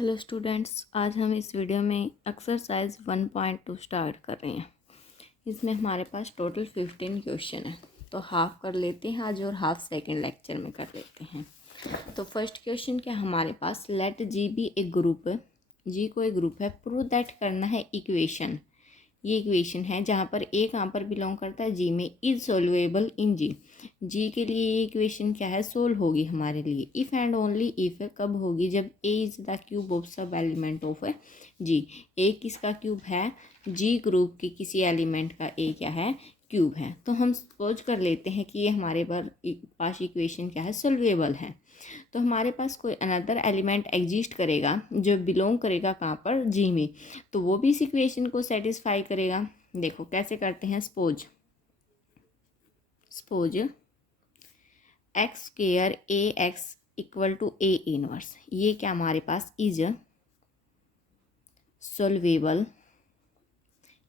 Hello students, आज हम इस वीडियो में एक्सरसाइज 1.2 स्टार्ट कर रहे हैं। इसमें हमारे पास टोटल 15 क्वेश्चन है, तो हाफ कर लेते हैं आज और हाफ सेकंड लेक्चर में कर लेते हैं। तो फर्स्ट क्वेश्चन क्या हमारे पास, लेट जी बी एक ग्रुप, जी को एक ग्रुप है, प्रूव दैट करना है इक्वेशन। ये इक्वेशन है जहाँ पर ए कहाँ पर बिलोंग करता है, जी में, इज सोल्यूएबल इन जी। जी के लिए ये इक्वेशन क्या है, सोल्व होगी हमारे लिए। इफ़ एंड ओनली इफ़ कब होगी, जब A is the cube of सब एलिमेंट ऑफ जी। ए किसका क्यूब है, जी ग्रुप के किसी एलिमेंट का ए क्या है, क्यूब है। तो हम सपोज कर लेते हैं कि ये हमारे पास इक्वेशन क्या है, सोल्वेबल है। तो हमारे पास कोई अनदर एलिमेंट एग्जिस्ट करेगा जो बिलोंग करेगा कहाँ पर, जी में, तो वो भी इस इक्वेशन को सेटिस्फाई करेगा। देखो कैसे करते हैं, suppose x square a x equal to a inverse, ये क्या हमारे पास इज सोल्वेबल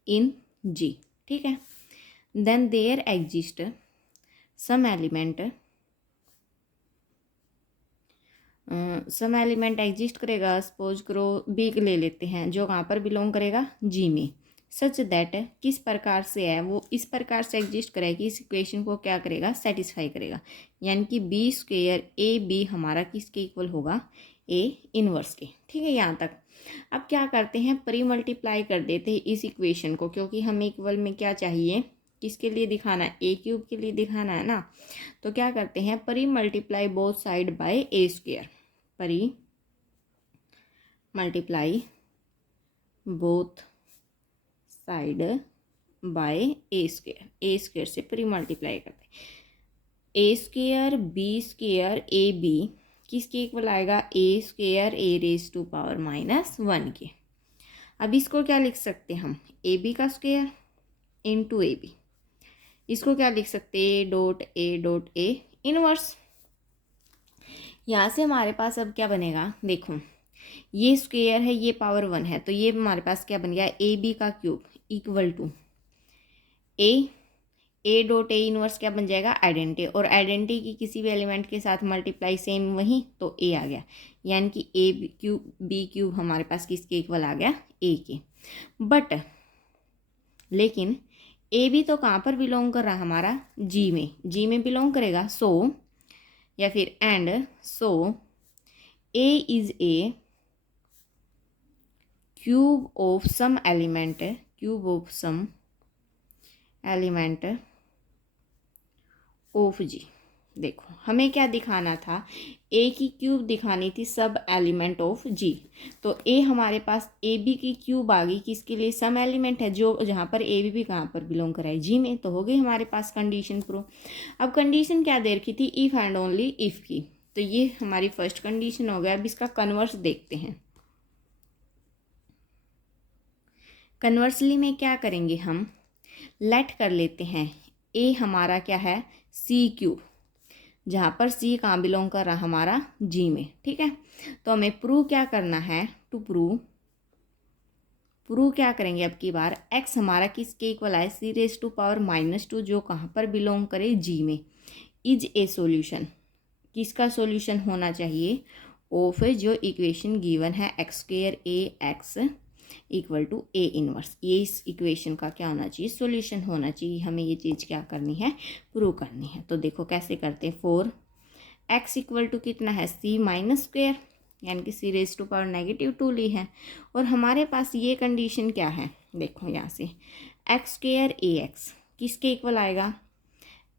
इन जी। ठीक है, then there exist some element exist करेगा, सपोज करो बी ले लेते हैं, जो कहाँ पर बिलोंग करेगा, जी में। सच दैट किस प्रकार से है, वो इस प्रकार से एग्जिस्ट करेगी, इस इक्वेशन को क्या करेगा, सेटिस्फाई करेगा। यानी कि बी स्क्वेयर ए बी हमारा किसके इक्वल होगा, ए इनवर्स के। ठीक है, यहाँ तक। अब क्या करते हैं, प्री मल्टीप्लाई कर देते हैं इस इक्वेशन को, क्योंकि हमें इक्वल में क्या चाहिए, किसके लिए दिखाना है, ए क्यूब के लिए दिखाना है ना। तो क्या करते हैं, pre multiply both side by a square, pre multiply both side by a square से प्री मल्टीप्लाई करते हैं। A square b square a b किसके इक्वल आएगा, a square a raise to power -1 के। अब इसको क्या लिख सकते हैं हम, ए बी का स्क्वेयर इंटू ए बी। इसको क्या लिख सकते हैं, ए डॉट ए इनवर्स। यहाँ से हमारे पास अब क्या बनेगा, देखो ये स्क्वेयर है, ये पावर 1 है, तो ये हमारे पास क्या बन गया, ए बी का cube equal to a dot a inverse क्या बन जाएगा, आइडेंटिटी, और आइडेंटिटी की किसी भी एलिमेंट के साथ मल्टीप्लाई सेम वही, तो ए आ गया। यानी कि ए क्यूब बी क्यूब हमारे पास किसके इक्वल आ गया, ए के। बट लेकिन ए बी तो कहाँ पर बिलोंग कर रहा है हमारा, जी में बिलोंग करेगा। सो या फिर and so a is a cube of some element of G. देखो हमें क्या दिखाना था, ए की क्यूब दिखानी थी सब एलिमेंट ऑफ जी। तो ए हमारे पास ए बी की क्यूब आ गई, किसके लिए, सम एलिमेंट है, जो जहाँ पर ए बी भी कहाँ पर बिलोंग कराए, जी में। तो हो गई हमारे पास कंडीशन प्रूव। अब कंडीशन क्या दे रखी थी, इफ़ एंड ओनली इफ़ की। तो ये हमारी फर्स्ट कंडीशन हो गया। अब इसका कन्वर्स देखते हैं। कन्वर्सली में क्या करेंगे हम, लेट कर लेते हैं ए हमारा क्या है, सी क्यूब, जहाँ पर सी कहाँ बिलोंग कर रहा हमारा, जी में। ठीक है, तो हमें प्रूव क्या करना है, टू प्रूव क्या करेंगे अब की बार, एक्स हमारा किसके इक्वल है, सी रेज टू पावर -2, जो कहाँ पर बिलोंग करे, जी में, इज ए सॉल्यूशन। किसका सॉल्यूशन होना चाहिए, ऑफ जो इक्वेशन गिवन है, x square a x equal to a inverse. ये इस इक्वेशन का क्या होना चाहिए, सॉल्यूशन होना चाहिए। हमें ये चीज़ क्या करनी है, प्रूव करनी है। तो देखो कैसे करते हैं, 4x इक्वल टू कितना है, c माइनस स्क्वेयर, यानी कि c रेज टू पावर -2 ली है। और हमारे पास ये कंडीशन क्या है, देखो यहाँ से एक्स स्क्वेयर ए एक्स किसके इक्वल आएगा,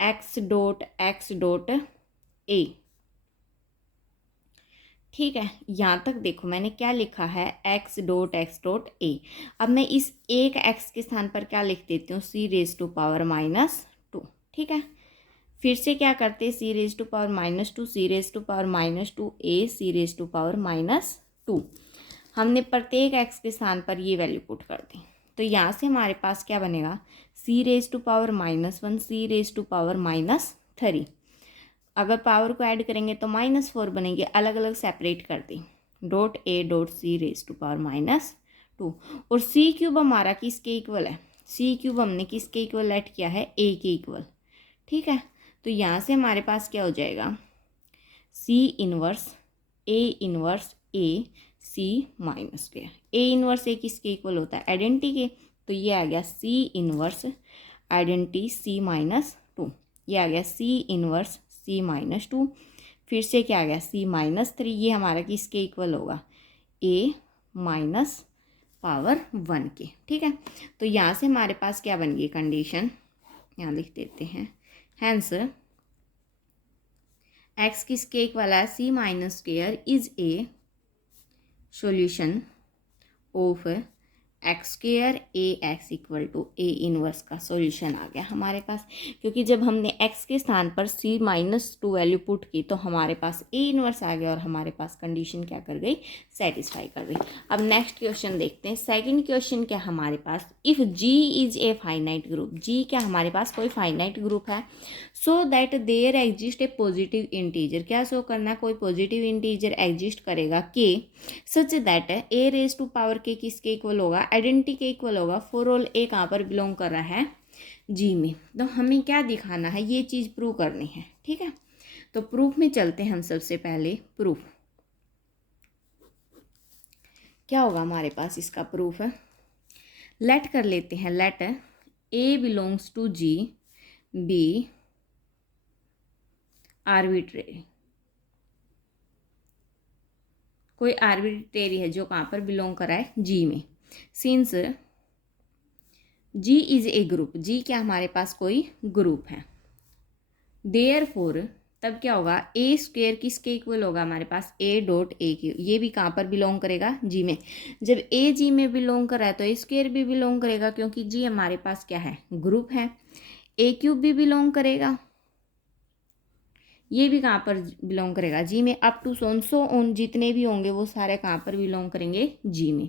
एक्स डॉट ए। ठीक है, यहाँ तक देखो मैंने क्या लिखा है, एक्स डॉट ए। अब मैं इस एक एक्स के स्थान पर क्या लिख देती हूँ, सी रेज टू पावर -2। ठीक है, फिर से क्या करते हैं, c raise to power -2, c raise to power -2 a, c raise to power -2। हमने प्रत्येक एक्स के स्थान पर ये वैल्यू पुट कर दी। तो यहाँ से हमारे पास क्या बनेगा, c raise to power -1, c raise to power -3। अगर पावर को ऐड करेंगे तो -4 बनेंगे, अलग अलग सेपरेट कर दी, dot a dot c raise to power -2। और सी क्यूब हमारा किसके इक्वल है, सी क्यूब हमने किसके इक्वल ऐड किया है, ए के इक्वल। ठीक है, तो यहाँ से हमारे पास क्या हो जाएगा, सी इनवर्स ए सी माइनस के। ए इनवर्स ए किसके इक्वल होता है, आइडेंटिटी के, तो ये आ गया सी इनवर्स आइडेंटिटी सी माइनस टू। ये आ गया सी इनवर्स सी माइनस टू। फिर से क्या आ गया सी माइनस थ्री। ये हमारा किसके इक्वल होगा, ए माइनस पावर वन के। ठीक है, तो यहाँ से हमारे पास क्या बन गई कंडीशन, यहाँ लिख देते हैं, हैंस एक्स किसके इक्वल है, c minus square is a solution of x square a x equal to a inverse का सॉल्यूशन आ गया हमारे पास। क्योंकि जब हमने एक्स के स्थान पर सी माइनस टू वैल्यू पुट की तो हमारे पास ए इनवर्स आ गया और हमारे पास कंडीशन क्या कर गई, सेटिस्फाई कर गई। अब नेक्स्ट क्वेश्चन देखते हैं। सेकंड क्वेश्चन क्या हमारे पास, if G is a finite group, G क्या हमारे पास कोई फाइनाइट ग्रुप है, so that there exist a positive integer, क्या शो करना है, कोई पॉजिटिव इंटीजर एग्जिस्ट करेगा के such that a raise to power k किसके इक्वल होगा, आइडेंटिटी के इक्वल होगा फॉर ऑल ए कहाँ पर बिलोंग कर रहा है, जी में। तो हमें क्या दिखाना है, ये चीज़ प्रूव करनी है। ठीक है, तो प्रूफ में चलते हैं हम। सबसे पहले प्रूफ क्या होगा हमारे पास, इसका प्रूफ है लेट कर लेते हैं, let a belongs to G b arbitrary, कोई आर्बिट्रेरी है जो कहाँ पर बिलोंग कर रहा है, जी में। Since G is a group, G क्या हमारे पास कोई ग्रुप है, देयरफॉर तब क्या होगा, ए स्क्वेयर किसके इक्वल होगा हमारे पास, ए डॉट ए क्यू, ये भी कहाँ पर बिलोंग करेगा, जी में। जब ए जी में बिलोंग कर रहा है तो ए स्क्वेयर भी बिलोंग करेगा, क्योंकि जी हमारे पास क्या है, ग्रुप है। ए क्यूब भी बिलोंग करेगा, ये भी कहाँ पर बिलोंग करेगा, जी में। अप टू सो ऑन जितने भी होंगे वो सारे कहाँ पर बिलोंग करेंगे, जी में।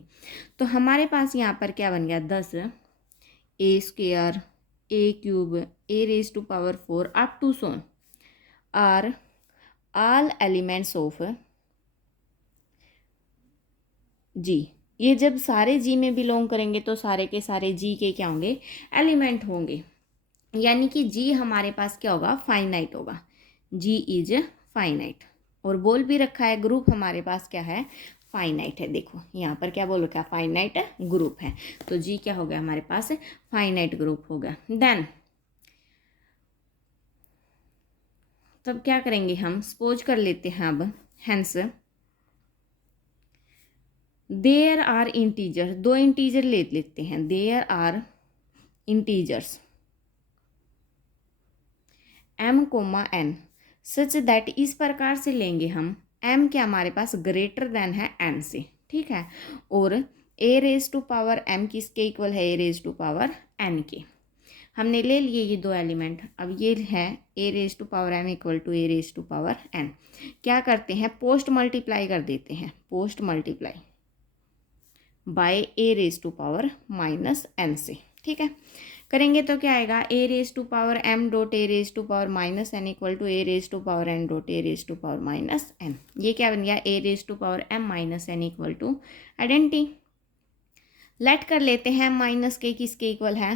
तो हमारे पास यहाँ पर क्या बन गया, 10 a square a cube a raise to power 4 up to so are all elements of G. ये जब सारे जी में बिलोंग करेंगे तो सारे के सारे जी के क्या होंगे, एलिमेंट होंगे, यानी कि जी हमारे पास क्या होगा, फाइनाइट होगा, जी इज फाइनाइट। और बोल भी रखा है ग्रुप हमारे पास क्या है, फाइनाइट है। देखो यहाँ पर क्या बोल रखा है, फाइनाइट ग्रुप है, तो जी क्या हो गया हमारे पास, फाइनाइट ग्रुप हो गया। देन तब क्या करेंगे हम, सपोज कर लेते हैं अब, हेंस देयर आर इंटीजर, दो इंटीजर ले लेते हैं, there are integers m comma n such that, इस प्रकार से लेंगे हम, m क्या हमारे पास ग्रेटर देन है n से, ठीक है, और a raise to power m किसके इक्वल है, a raise to power n के। हमने ले लिए ये दो एलिमेंट, अब ये है a raise to power m equal to a raise to power n। क्या करते हैं, पोस्ट मल्टीप्लाई कर देते हैं, post multiply by a raise to power minus n से, ठीक है। करेंगे तो क्या आएगा, a raise to power m dot a raise to power minus n equal to a raise to power n dot a raise to power minus n। ये क्या बन गया, a raise to power m minus n equal to identity. Let कर लेते हैं minus के किसके equal है,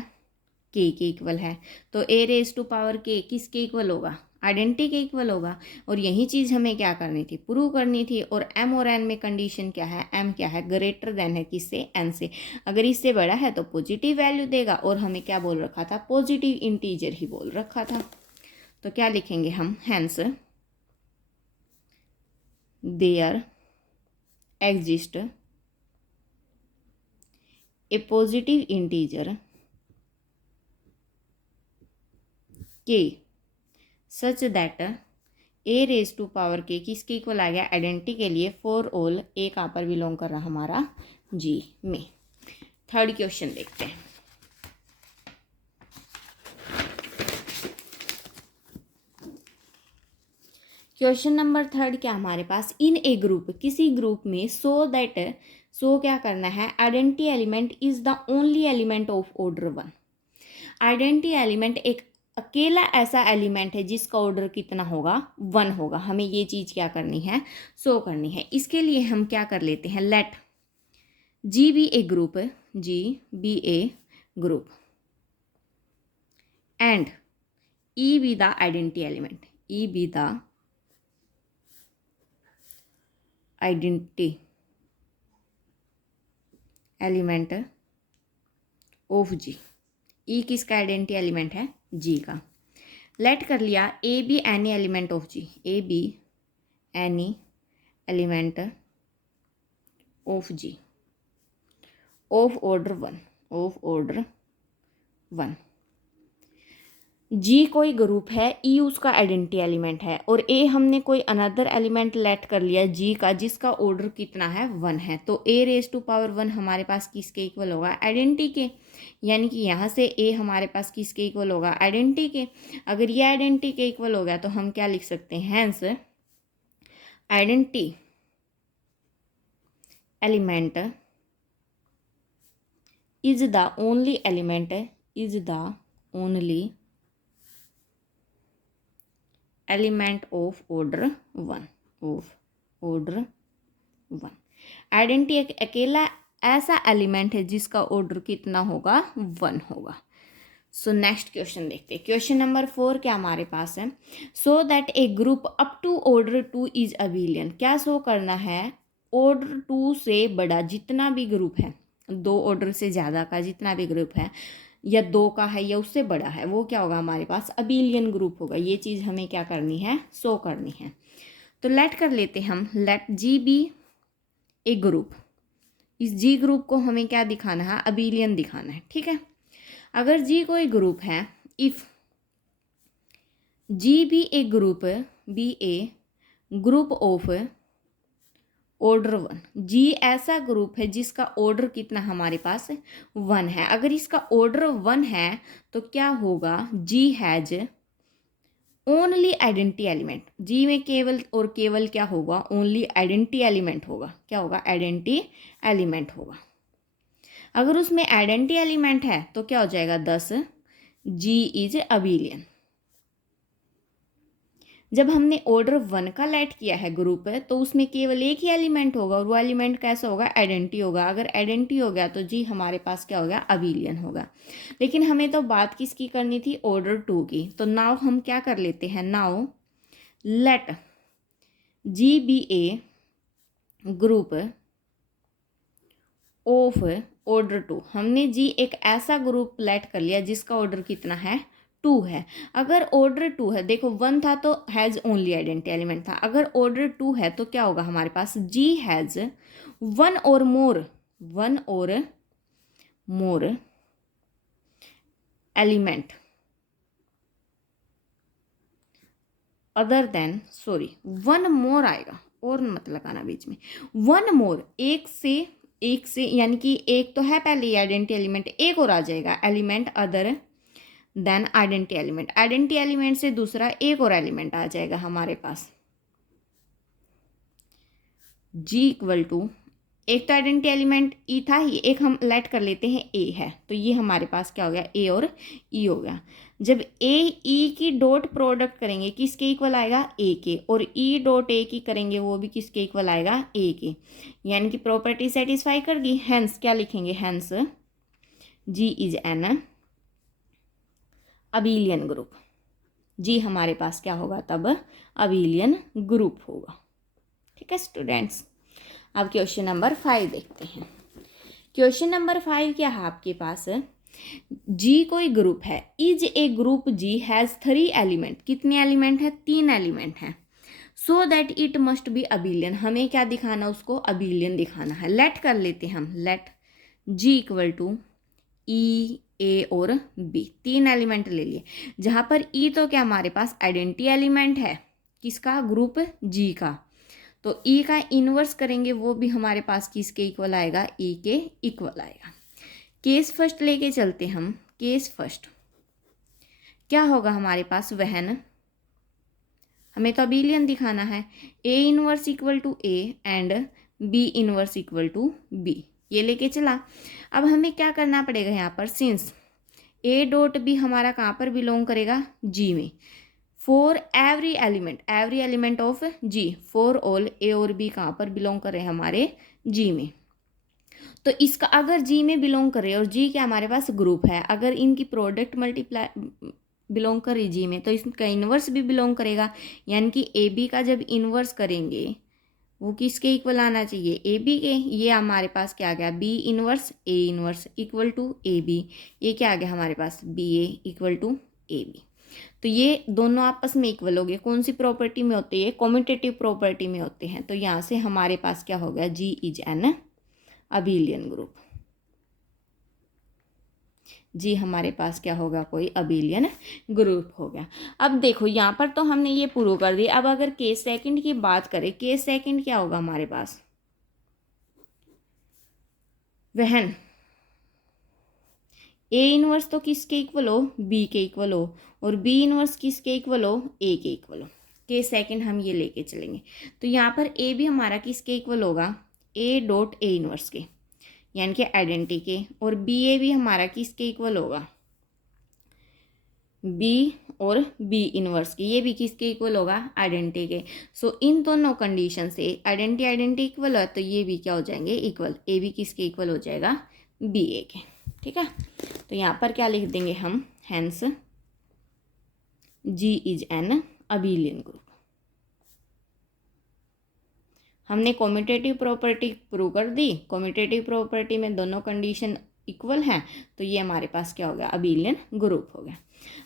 k के इक्वल है, तो a raise to power k किसके इक्वल होगा, आइडेंटिटी के इक्वल होगा। और यही चीज़ हमें क्या करनी थी, प्रूव करनी थी। और m और n में कंडीशन क्या है, m क्या है, ग्रेटर देन है किससे, n से। अगर इससे बड़ा है तो पॉजिटिव वैल्यू देगा, और हमें क्या बोल रखा था, पॉजिटिव इंटीजर ही बोल रखा था। तो क्या लिखेंगे हम, hence there exist a positive integer k such that a raise to power k किसके इक्वल आ गया, आइडेंटिटी के लिए, फॉर ऑल ए कहाँ पर बिलोंग कर रहा हमारा, जी में। थर्ड क्वेश्चन देखते हैं। क्वेश्चन नंबर थर्ड क्या हमारे पास, इन ए ग्रुप, किसी ग्रुप में, सो दैट, सो क्या करना है, identity element is the only element of order 1। Identity element एक अकेला ऐसा एलिमेंट है जिसका ऑर्डर कितना होगा, 1 होगा। हमें ये चीज़ क्या करनी है, शो करनी है। इसके लिए हम क्या कर लेते हैं, let G be a group, G be a group and e be the identity element, e be the identity element of G. E किसका आइडेंटिटी एलिमेंट है? जी का। लेट कर लिया a b any element of G, a b any element of G of order one, of order one. G कोई group है, ई उसका identity element है, और ए हमने कोई अनदर एलिमेंट लेट कर लिया जी का जिसका ऑर्डर कितना है? वन है। तो ए रेज टू पावर वन हमारे पास किसके इक्वल होगा? आइडेंटिटी के। यानी कि यहाँ से ए हमारे पास किसके इक्वल होगा? आइडेंटिटी के। अगर ये आइडेंटिटी के इक्वल हो गया तो हम क्या लिख सकते हैं? Hence identity element is the only element, is the only element of order one, of order one. Identity एक अकेला ऐसा एलिमेंट है जिसका ऑर्डर कितना होगा? वन होगा। सो नेक्स्ट क्वेश्चन देखते हैं। क्वेश्चन नंबर 4 क्या हमारे पास है? So that a group up to order 2 is abelian. क्या शो करना है? ऑर्डर 2 से बड़ा जितना भी ग्रुप है, 2 ऑर्डर से ज़्यादा का जितना भी ग्रुप है, या 2 का है या उससे बड़ा है, वो क्या होगा हमारे पास? अबिलियन ग्रुप होगा। ये चीज़ हमें क्या करनी है? शो करनी है। तो लेट कर लेते हम, late G be a group. इस जी ग्रुप को हमें क्या दिखाना है? अबिलियन दिखाना है। ठीक है। अगर जी कोई ग्रुप है, if G be a group, be a group of order one. G ऐसा ग्रुप है जिसका ऑर्डर कितना हमारे पास? वन है। अगर इसका ऑर्डर वन है तो क्या होगा? जी हैज ओनली आइडेंटिटी एलिमेंट। जी में केवल और केवल क्या होगा? ओनली आइडेंटिटी एलिमेंट होगा। क्या होगा? आइडेंटिटी एलिमेंट होगा। अगर उसमें आइडेंटिटी एलिमेंट है तो क्या हो जाएगा? 10 जी इज अबिलियन। जब हमने ऑर्डर वन का लेट किया है ग्रुप है तो उसमें केवल एक ही एलिमेंट होगा, और वो एलिमेंट कैसा होगा? आइडेंटिटी होगा। अगर आइडेंटिटी हो गया तो जी हमारे पास क्या हो गया? अबिलियन होगा। लेकिन हमें तो बात किसकी करनी थी? ऑर्डर 2 की। तो नाउ हम क्या कर लेते हैं? Now let G be a group of order 2। हमने जी एक ऐसा ग्रुप लेट कर लिया जिसका ऑर्डर कितना है? 2 है। अगर ऑर्डर 2 है, देखो 1 था तो हैज़ ओनली आइडेंटिटी एलिमेंट था। अगर ऑर्डर 2 है तो क्या होगा हमारे पास? जी हैज़ वन और मोर element other than, sorry, one more आएगा और मत लगाना बीच में। वन मोर, एक से यानी कि एक तो है पहले आइडेंटिटी एलिमेंट, एक और आ जाएगा element other than identity element. Identity element से दूसरा एक और एलिमेंट आ जाएगा हमारे पास। जी इक्वल टू, एक तो आइडेंटिटी एलिमेंट ई था ही, एक हम लेट कर लेते हैं ए है, तो ये हमारे पास क्या हो गया? ए और ई हो गया। जब ए ई की डॉट प्रोडक्ट करेंगे किसके इक्वल आएगा? ए के। और ई डॉट ए की करेंगे वो भी किसके इक्वल आएगा? ए के। यानी कि प्रॉपर्टी सेटिस्फाई कर गई। हैंस क्या लिखेंगे? Hence G is an abelian group. G हमारे पास क्या होगा तब? अबिलियन ग्रुप होगा। ठीक है स्टूडेंट्स। अब क्वेश्चन नंबर 5 देखते हैं। क्वेश्चन नंबर 5 क्या है आपके पास? जी कोई ग्रुप है, is a group G has 3 element. कितने एलिमेंट है? 3 एलिमेंट हैं। So that it must be abelian. हमें क्या दिखाना? उसको अबिलियन दिखाना है। लेट कर लेते हैं हम, लेट जी इक्वल टू ई ए और बी। 3 एलिमेंट ले लिए, जहाँ पर ई तो क्या हमारे पास आइडेंटिटी एलिमेंट है किसका? ग्रुप जी का। तो ई का इन्वर्स करेंगे वो भी हमारे पास किसके इक्वल आएगा? ई के इक्वल आएगा। केस फर्स्ट लेके चलते हम। केस फर्स्ट क्या होगा हमारे पास? वहन, हमें तो अबिलियन दिखाना है। A inverse equal to a and b inverse equal to b, ये लेके चला। अब हमें क्या करना पड़ेगा यहाँ पर? सिंस ए डॉट बी हमारा कहाँ पर बिलोंग करेगा? जी में। For every element of G, for all a और बी कहाँ पर बिलोंग कर रहे हैं? हमारे जी में। तो इसका अगर जी में बिलोंग कर रहे हैं और जी क्या हमारे पास ग्रुप है, अगर इनकी प्रोडक्ट मल्टीप्लाई बिलोंग करे जी में तो इसका इन्वर्स भी बिलोंग करेगा। यानी कि ए बी का जब इन्वर्स करेंगे वो किसके इक्वल आना चाहिए, ए बी के। ये हमारे पास क्या आ गया, b inverse a inverse equal to a b. ये क्या आ गया हमारे पास, b a equal to a b. तो ये दोनों आपस में इक्वल हो गए। कौन सी प्रॉपर्टी में होते हैं, कॉम्यूटेटिव प्रॉपर्टी में होते हैं। तो यहाँ से हमारे पास क्या हो गया, जी is an abelian group. G हमारे पास क्या होगा, कोई अबिलियन ग्रुप हो गया। अब देखो यहाँ पर तो हमने ये प्रूव कर दिया। अब अगर केस सेकंड की बात करें, केस सेकंड क्या होगा हमारे पास, वहन ए इनवर्स तो किसके इक्वल हो, बी के इक्वल हो, और बी इनवर्स किसके इक्वल हो, ए के इक्वल हो। केस सेकंड हम ये लेके चलेंगे। तो यहाँ पर ए भी हमारा किसके इक्वल होगा, ए डॉट ए इनवर्स के, यानी कि आइडेंटिटी के। और बी ए भी हमारा किसके इक्वल होगा, बी और बी इनवर्स के। ये भी किसके इक्वल होगा, आइडेंटिटी के। सो इन दोनों कंडीशन से आइडेंटिटी इक्वल है, तो ये भी क्या हो जाएंगे, इक्वल। ए भी किसके इक्वल हो जाएगा, बी ए के। ठीक है, तो यहाँ पर क्या लिख देंगे हम, hence G is an abelian group. हमने कॉम्यूटेटिव प्रॉपर्टी प्रूव कर दी। कॉम्यूटेटिव प्रॉपर्टी में दोनों कंडीशन इक्वल हैं, तो ये हमारे पास क्या हो गया, अबिलियन ग्रुप हो गया।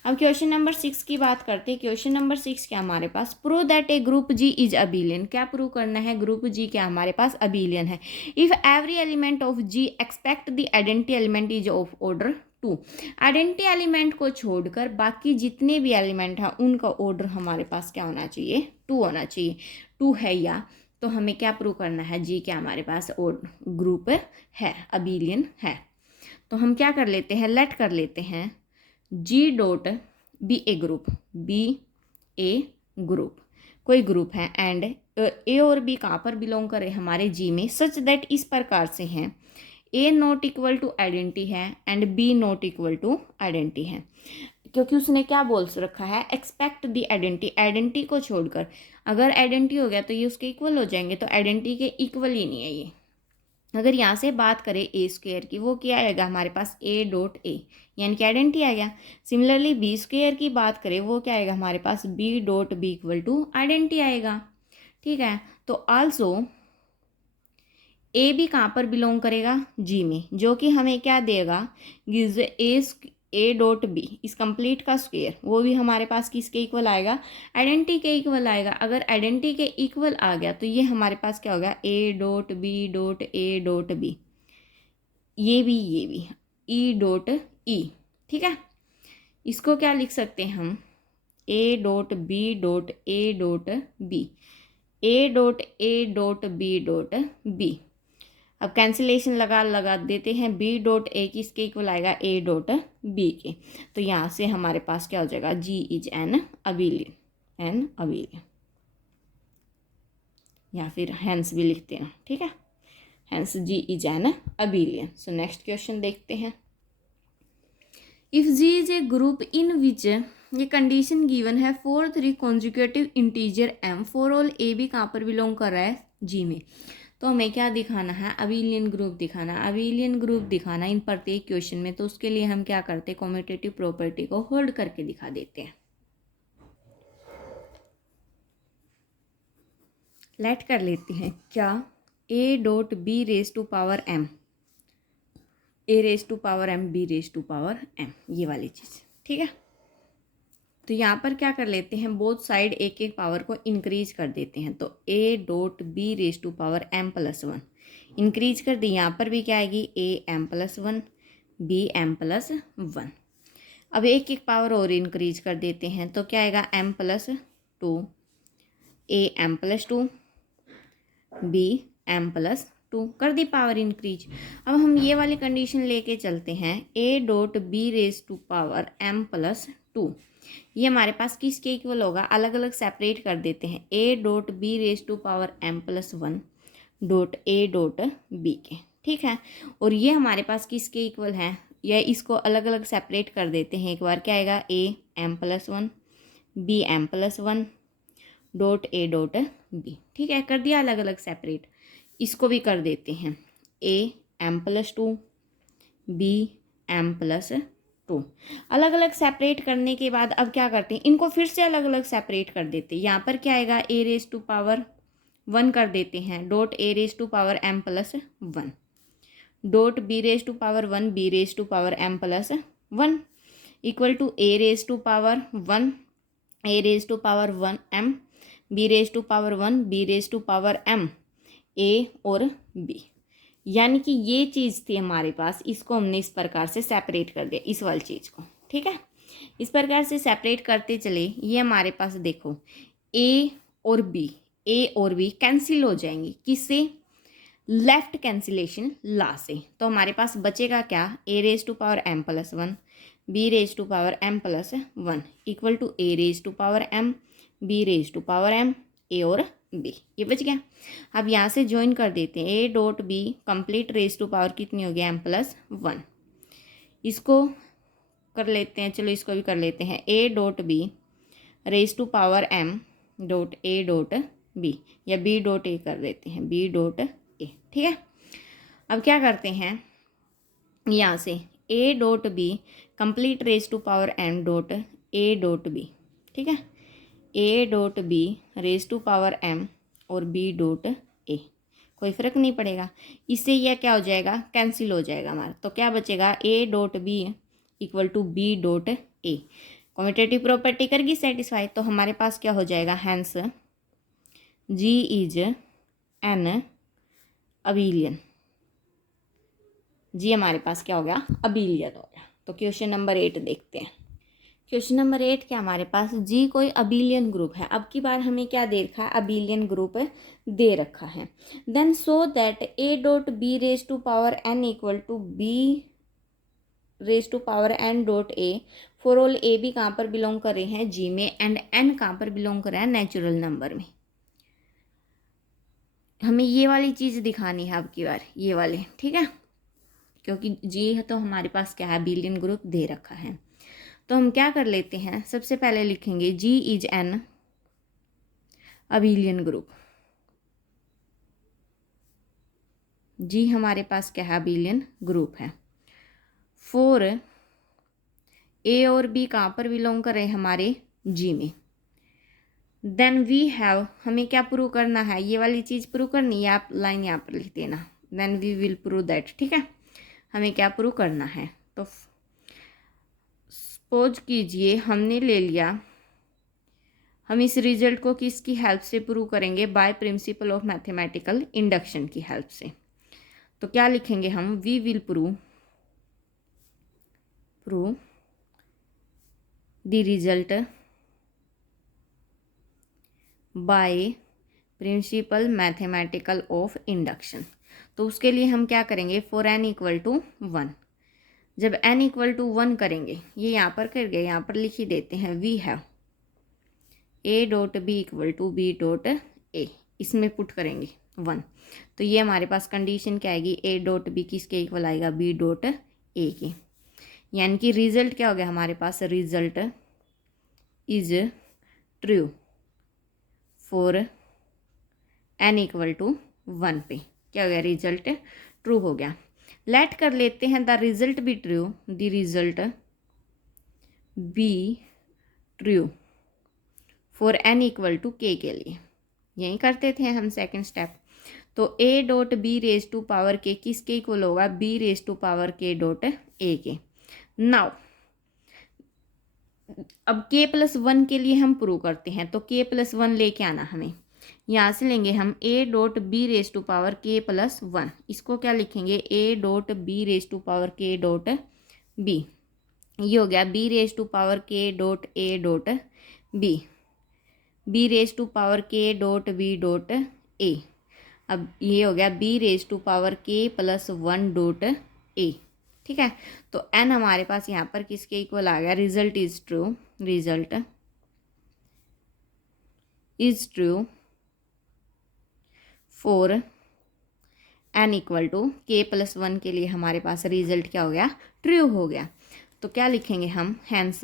अब क्वेश्चन नंबर 6 की बात करते हैं। क्वेश्चन नंबर 6 क्या हमारे पास, prove that a group G is abelian. क्या प्रूव करना है, ग्रुप जी क्या हमारे पास अबिलियन है। If every element of G expect the identity element is of order 2। Identity element को छोड़कर बाकी जितने भी एलिमेंट हैं उनका ऑर्डर हमारे पास क्या होना चाहिए, 2 होना चाहिए। 2 है या, तो हमें क्या प्रूव करना है, जी क्या हमारे पास ग्रुप है, अबिलियन है। तो हम क्या कर लेते हैं, लेट कर लेते हैं जी dot b a group, be a group कोई ग्रुप है, एंड ए और बी कहाँ पर बिलोंग करे, हमारे जी में, सच दैट इस प्रकार से हैं, a not equal to identity है and b not equal to identity है। क्योंकि उसने क्या बोल रखा है, एक्सपेक्ट दी आइडेंटिटी, आइडेंटिटी को छोड़कर। अगर आइडेंटिटी हो गया तो ये उसके इक्वल हो जाएंगे, तो आइडेंटिटी के इक्वल ही नहीं है ये। अगर यहाँ से बात करें ए स्क्वेयर की, वो क्या आएगा हमारे पास, ए डॉट ए, यानी कि आइडेंटिटी आ गया। सिमिलरली बी स्क्वेयर की बात करें, वो क्या आएगा हमारे पास, b dot b equal to identity आएगा। ठीक है, तो आल्सो ए भी कहाँ पर बिलोंग करेगा, जी में, जो कि हमें क्या देगा, ए डॉट बी इस कंप्लीट का स्क्वायर, वो भी हमारे पास किसके इक्वल आएगा, आइडेंटिटी के इक्वल आएगा। अगर आइडेंटिटी के इक्वल आ गया तो ये हमारे पास क्या होगा, a dot b dot a dot b, ये भी ई डॉट ई। ठीक है, इसको क्या लिख सकते हैं हम, a dot b dot a dot b, a dot a dot b dot b. अब कैंसिलेशन लगा देते हैं, बी डॉट ए किसके इक्वल आएगा, ए डॉट बी के। तो यहाँ से हमारे पास क्या हो जाएगा, जी इज एन अबिलियन, या फिर हैंस भी लिखते हैं। ठीक है, hence G is an abelian. So next question देखते हैं। If G is a group in which, ये कंडीशन गिवन है, for 3 consecutive integer m, for all a भी कहाँ पर बिलोंग कर रहा है, जी में। तो हमें क्या दिखाना है, अबिलियन ग्रुप दिखाना, अबिलियन ग्रुप दिखाना इन प्रत्येक क्वेश्चन में। तो उसके लिए हम क्या करते हैं, कॉम्यूटेटिव प्रॉपर्टी को होल्ड करके दिखा देते हैं। लेट कर लेते हैं क्या, a dot b raise to power m, a raise to power m, b raise to power m, ये वाली चीज़। ठीक है, तो यहाँ पर क्या कर लेते हैं, बोथ साइड एक एक पावर को इंक्रीज कर देते हैं। तो a dot b raise to power m plus 1 increase कर दी, यहाँ पर भी क्या आएगी, a m plus 1 b m plus 1। अब एक एक पावर और इंक्रीज कर देते हैं, तो क्या आएगा, m plus 2 a m plus 2 b m plus 2, कर दी पावर इंक्रीज। अब हम ये वाली कंडीशन लेके चलते हैं, a dot b raise to power m plus 2, ये हमारे पास किसके इक्वल होगा, अलग अलग सेपरेट कर देते हैं, a dot b raise to power m plus 1 dot a dot b के। ठीक है, और ये हमारे पास किसके इक्वल है, या इसको अलग अलग सेपरेट कर देते हैं एक बार। क्या आएगा, a m plus 1 b m plus 1 dot a dot b. ठीक है, कर दिया अलग अलग सेपरेट। इसको भी कर देते हैं, a m plus 2 b m plus 2। अलग अलग सेपरेट करने के बाद अब क्या करते हैं, इनको फिर से अलग अलग सेपरेट कर देते हैं। यहाँ पर क्या आएगा, ए रेज टू पावर 1 कर देते हैं, dot a raise to power m plus 1, dot b raise to power 1 b raise to power m plus 1 equal to a raise to power 1 a raise to power 1 m, b raise to power 1 b raise to power m, a और b. यानी कि ये चीज़ थी हमारे पास, इसको हमने इस प्रकार से सेपरेट कर दिया, इस वाली चीज़ को। ठीक है, इस प्रकार से सेपरेट करते चले। ये हमारे पास देखो ए और बी कैंसिल हो जाएंगी, किससे? लेफ्ट कैंसिलेशन ला से। तो हमारे पास बचेगा क्या? A raise to power m plus 1 b raise to power m plus 1 equal to a raise to power m b raise to power m, a और बी, ये बच गया। अब यहाँ से ज्वाइन कर देते हैं, a dot b complete raise to power कितनी हो गया? M plus 1। इसको कर लेते हैं, चलो इसको भी कर लेते हैं, a dot b raise to power m dot a dot b, या बी डॉट ए कर देते हैं, बी डॉट ए। ठीक है, अब क्या करते हैं, यहाँ से a dot b complete raise to power m dot a dot b. ठीक है, a dot b raise to power m और बी डॉट ए, कोई फ़र्क नहीं पड़ेगा। इससे यह क्या हो जाएगा? कैंसिल हो जाएगा हमारा। तो क्या बचेगा? A dot b equal to b dot a. Commutative property करेगी सेटिस्फाई, तो हमारे पास क्या हो जाएगा? Hence G is an abelian. G हमारे पास क्या हो गया? अबिलियन हो गया। तो क्वेश्चन नंबर 8 देखते हैं। क्वेश्चन नंबर 8 क्या हमारे पास? जी कोई अबिलियन ग्रुप है। अब की बार हमें क्या दे रखा है? अबिलियन ग्रुप दे रखा है। Then so that a dot b raise to power n equal to b raise to power n dot a for all a b कहाँ पर बिलोंग कर रहे हैं? जी में, एंड एन कहाँ पर बिलोंग कर रहा है? नेचुरल नंबर में। हमें ये वाली चीज़ दिखानी है अब की बार, ये वाले। ठीक है, क्योंकि जी है तो हमारे पास क्या है? अबिलियन ग्रुप दे रखा है। तो हम क्या कर लेते हैं, सबसे पहले लिखेंगे जी is an abelian group. G हमारे पास क्या है? अबिलियन ग्रुप है। फोर ए और बी कहाँ पर बिलोंग कर रहे हैं? हमारे जी में। देन वी हैव, हमें क्या प्रूव करना है? ये वाली चीज़ प्रूव करनी है, आप लाइन यहाँ पर लिख देना। Then we will prove that. ठीक है, हमें क्या प्रूव करना है? तो सपोज कीजिए हमने ले लिया, हम इस रिजल्ट को किसकी हेल्प से प्रूव करेंगे? By principle of mathematical induction की हेल्प से। तो क्या लिखेंगे हम? We will prove the result by principle mathematical of induction. तो उसके लिए हम क्या करेंगे? फॉर एन इक्वल टू 1, जब एन इक्वल टू 1 करेंगे, ये यहाँ पर कर गए, यहाँ पर लिख ही देते हैं, we have a dot b equal to b dot a, इसमें पुट करेंगे 1। तो ये हमारे पास कंडीशन क्या आएगी? ए डॉट बी किसके इक्वल आएगा? बी डॉट ए के। यानी कि रिजल्ट क्या हो गया हमारे पास? Result is true for n equal to 1 पे। क्या हो गया? रिजल्ट ट्रू हो गया। लेट कर लेते हैं the result be true, the result be true for n equal to k के लिए। यही करते थे हम सेकंड स्टेप। तो a dot b raise to power k किसके इक्वल होगा? B raise to power k dot a के। नाउ अब के प्लस 1 के लिए हम प्रूव करते हैं, तो के प्लस 1 लेके आना हमें। यहाँ से लेंगे हम a dot b raise to power k plus 1, इसको क्या लिखेंगे? A dot b raise to power k dot b. ये हो गया b raise to power k dot a dot b, b raise to power k dot b dot a. अब ये हो गया b raise to power k plus 1 dot a. ठीक है, तो एन हमारे पास यहाँ पर किसके इक्वल आ गया? Result is true, result is true for n equal to k plus 1 के लिए हमारे पास रिजल्ट क्या हो गया? ट्रू हो गया। तो क्या लिखेंगे हम? Hence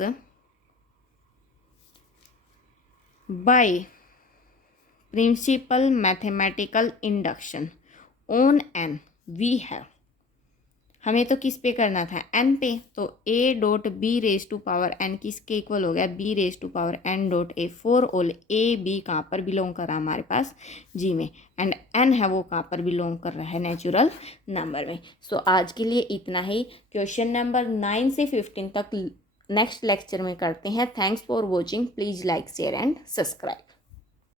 by principle mathematical induction on n we have, हमें तो किस पे करना था, n पे, तो a dot b raise to power n किसके इक्वल हो गया, b raise to power n dot a, for all a b कहाँ पर बिलोंग कर रहा है हमारे पास, g में, एंड n है वो कहाँ पर बिलोंग कर रहा है, नेचुरल नंबर में। सो आज के लिए इतना ही। क्वेश्चन नंबर 9 से 15 तक नेक्स्ट लेक्चर में करते हैं। Thanks for watching, please like share and subscribe.